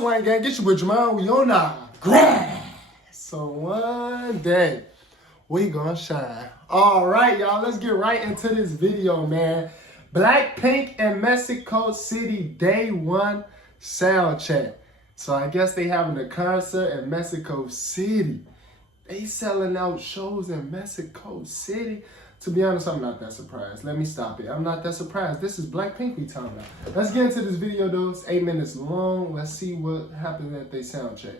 Wayne gang, get you with Jamal. We on our grass. So one day, we gonna shine. All right, y'all, let's get right into this video, man. Blackpink and Mexico City day one sound check. So I guess they having a concert in Mexico City. They selling out shows in Mexico City. To be honest, I'm not that surprised. Let me stop it. I'm not that surprised. This is Blackpink we talking about. Let's get into this video though. It's 8 minutes long. Let's see what happens at they sound check.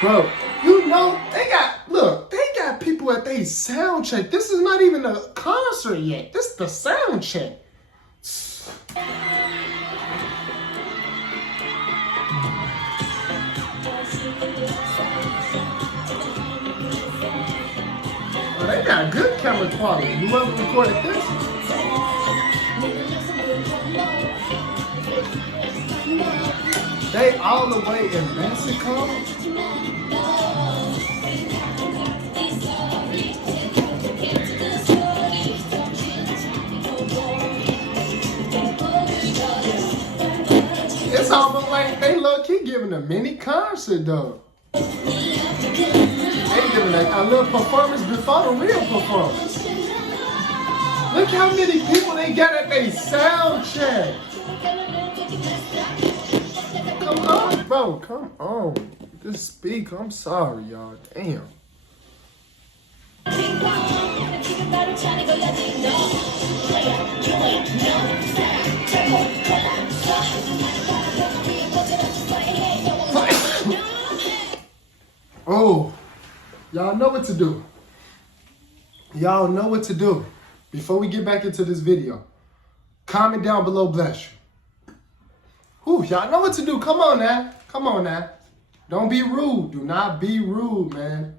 Bro, you know, they got people at they sound check. This is not even a concert yet. This is the sound check. Oh, they got good camera quality. Whoever recorded this. They all the way in Mexico. It's almost like they low-key giving a mini concert though. They giving a little performance before the real performance. Look how many people they got at their sound check. Come on, bro, come on. Just speak, I'm sorry, y'all, damn. Oh, y'all know what to do. Y'all know what to do. Before we get back into this video, comment down below, bless you. Whew, y'all know what to do. Come on now. Come on now. Don't be rude. Do not be rude, man.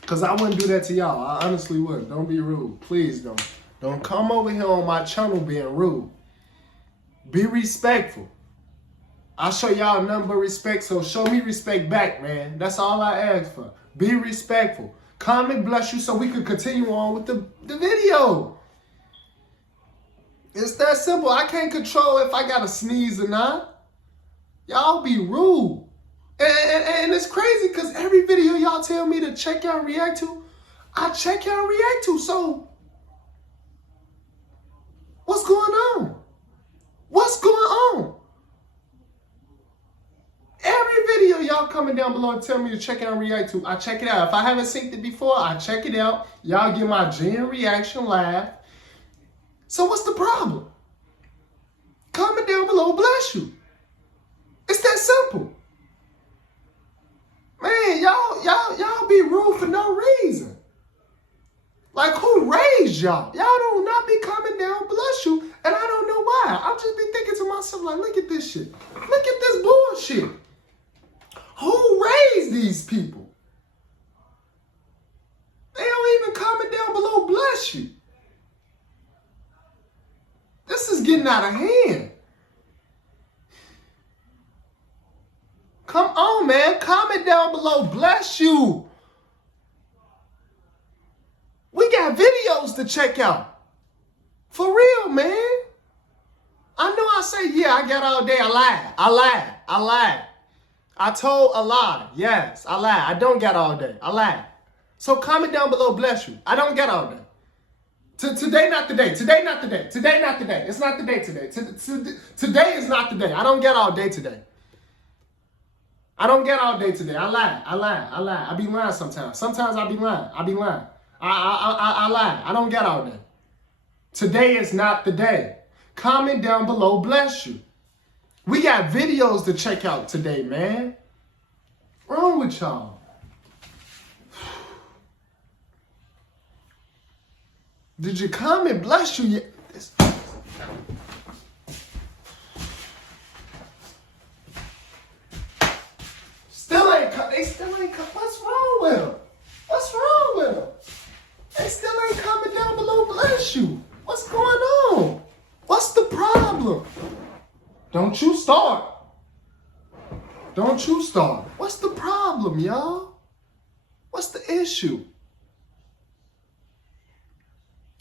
Because I wouldn't do that to y'all. I honestly wouldn't. Don't be rude. Please don't. Don't come over here on my channel being rude. Be respectful. I'll show y'all nothing but respect, so show me respect back, man. That's all I ask for. Be respectful. Comment, bless you, so we can continue on with the video. It's that simple. I can't control if I gotta sneeze or not. Y'all be rude. And it's crazy because every video y'all tell me to check out and react to, I check out and react to. So, what's going on? What's going on? Every video y'all coming down below and tell me to check out and react to, I check it out. If I haven't synced it before, I check it out. Y'all get my genuine reaction live. So what's the problem? Comment down below, bless you. It's that simple. Man, y'all be rude for no reason. Like, who raised y'all? Y'all do not be coming down, bless you, and I don't know why. I'll just be thinking to myself, like, look at this shit. Look at this bullshit. Who raised these people? They don't even comment down below, bless you. This is getting out of hand. Come on, man. Comment down below, bless you. We got videos to check out. For real, man. I know I say, yeah, I got all day. I lied. I told a lie. Yes, I lied. I don't got all day. I lied. So comment down below, bless you. I don't get all day. Today not the day. Today not the day. Today not the day. It's not the day today. Today is not the day. I don't get all day today. I don't get all day today. I lie. I be lying sometimes. Sometimes I be lying. I lie. I don't get all day. Today is not the day. Comment down below, bless you. We got videos to check out today, man. What's wrong with y'all? Did you comment, bless you yet? They still ain't come. What's wrong with them? What's wrong with them? They still ain't coming down below, bless you. What's going on? What's the problem? Don't you start. Don't you start. What's the problem, y'all? What's the issue?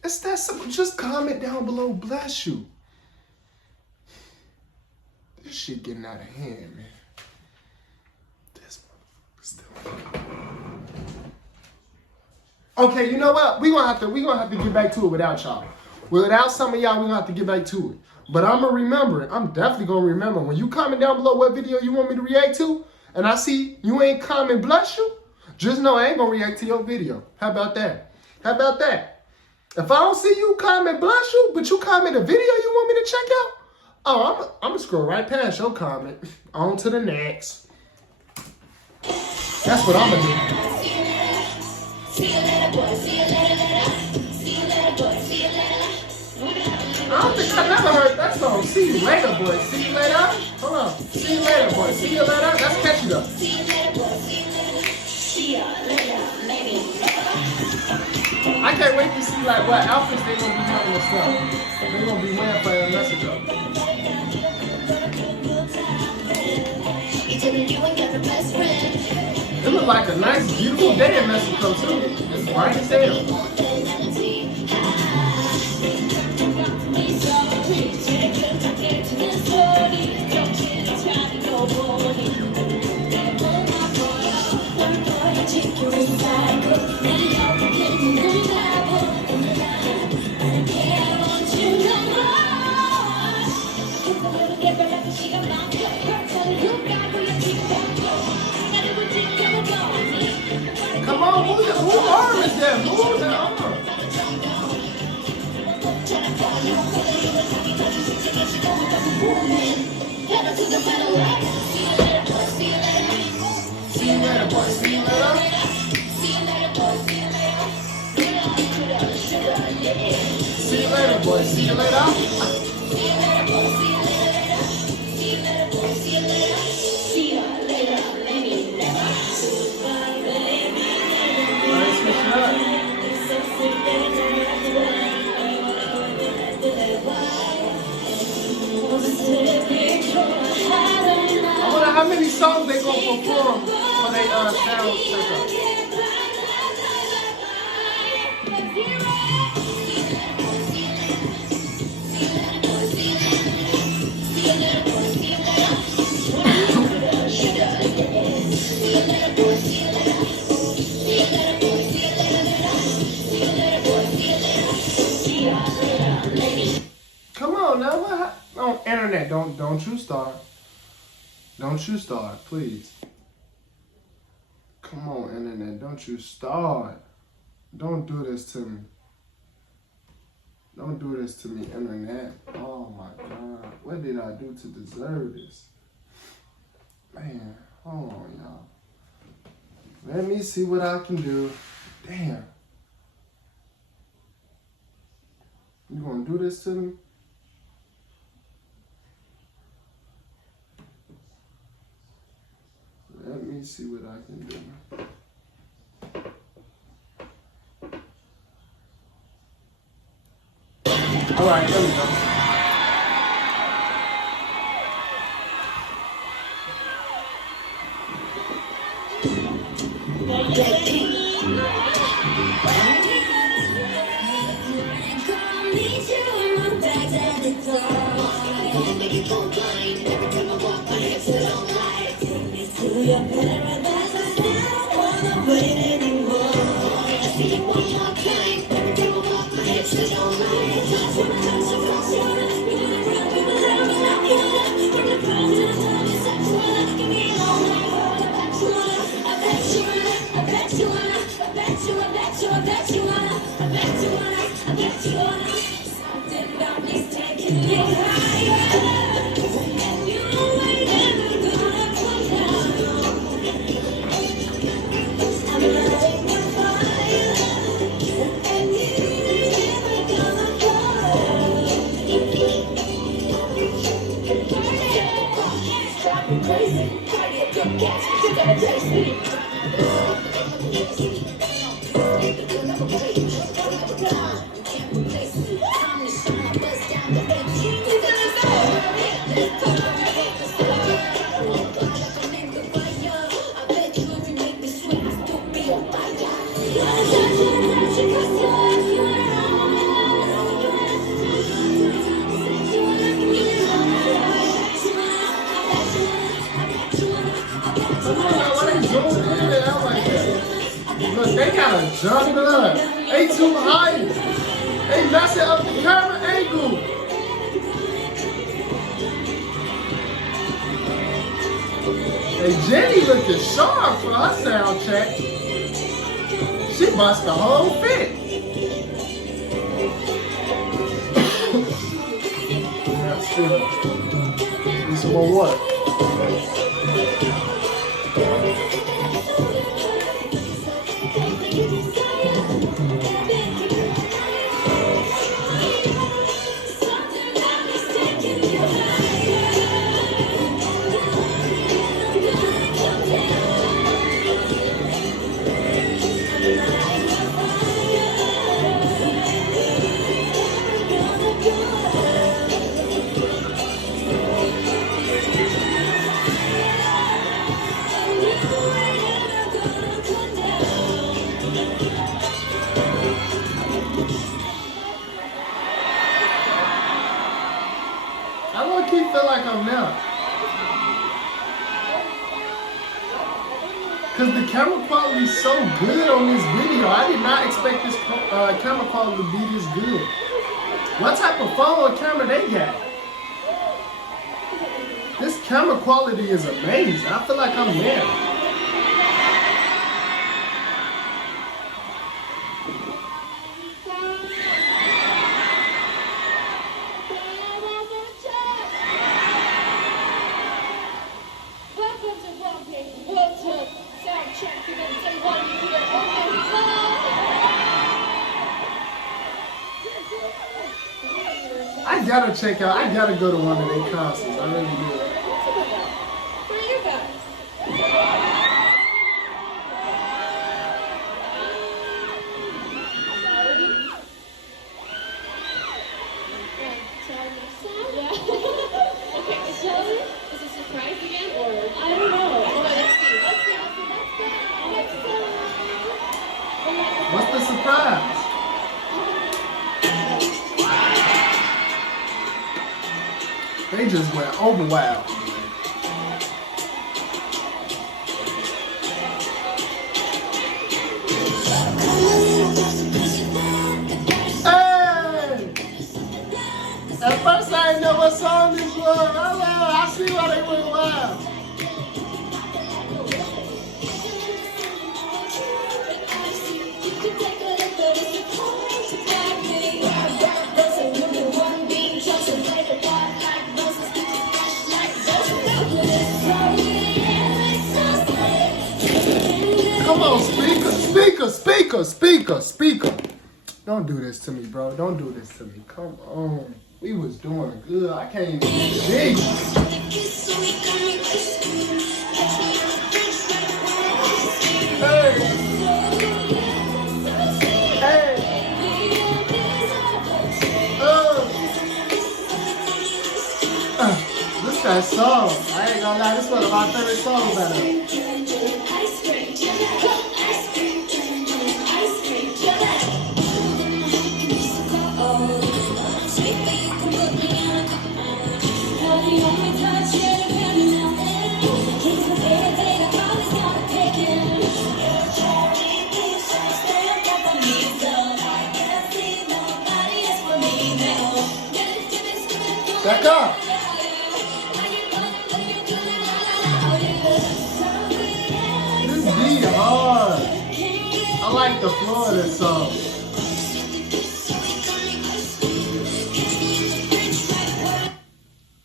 It's that simple. Just comment down below, bless you. This shit getting out of hand, man. This motherfucker still. Okay, you know what? We gonna have to get back to it without y'all. Without some of y'all, we gonna have to get back to it. But I'm gonna remember it. I'm definitely gonna remember. When you comment down below what video you want me to react to, and I see you ain't comment bless you, just know I ain't gonna react to your video. How about that? How about that? If I don't see you comment bless you, but you comment a video you want me to check out, oh, I'm gonna scroll right past your comment. On to the next. That's what I'm gonna do. See you later, boy. See you later, later. See you later, boy. See you later. I don't think I've never heard that song. See you later, boy. See you later. Hold on. See you later, boy. See you later. That's catchy though. See you later, boy. See you later. See you later, maybe. I can't wait to see like what outfits they gonna be wearing and stuff. They gonna be wearing for MÉXICO. It look like a nice, beautiful day in Mexico too. It's bright as hell. Come on, who arm is that? Move that arm. See you later, boy. See you later. See you later, boy. See you later. See you later, boy. See you later. I wonder how many songs they gonna perform for they sound checkup. Come on now, what? No, internet, don't you start. Don't you start, please. Come on, internet, don't you start. Don't do this to me. Don't do this to me, internet. Oh my God, what did I do to deserve this? Man, hold on, y'all. Let me see what I can do. Damn. You gonna do this to me? Let me see what I can do. All right, there we go. Blackpink. They gotta jump it up. They too high. They messing up the camera angle. Hey, Jenny looking sharp for her sound check. She bust the whole fit. That's good. Need some more water. I don't keep feel like I'm now. Because the camera quality is so good on this video. I did not expect this camera quality to be this good. What type of phone or camera they got? This camera quality is amazing. I feel like I'm there. I gotta check out, I gotta go to one of their concerts. I really do. Where are you guys? Okay, so is it a surprise again or I don't know. Let's see. What's the surprise? They just went over wild. Hey! At first I didn't know what song this was. I see why they went wild. Come on, speaker. Don't do this to me, bro. Don't do this to me. Come on. We was doing good. I can't even see. Hey. This that song. I ain't gonna lie. This is one of my favorite songs out of it. Back up. This beat hard. I like the flow of this song.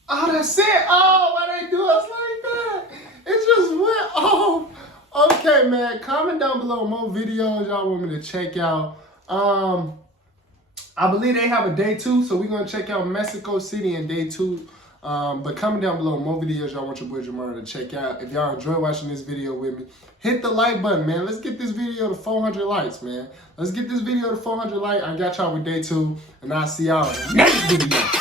Oh, that's it. Oh, why they do us like that? It just went off. Okay, man. Comment down below more videos y'all want me to check out. I believe they have a day 2, so we're going to check out Mexico City in day 2. But comment down below more videos y'all want your boy Jamario to check out. If y'all enjoy watching this video with me, hit the like button, man. Let's get this video to 400 likes, man. Let's get this video to 400 likes. I got y'all with day 2, and I'll see y'all in the next video.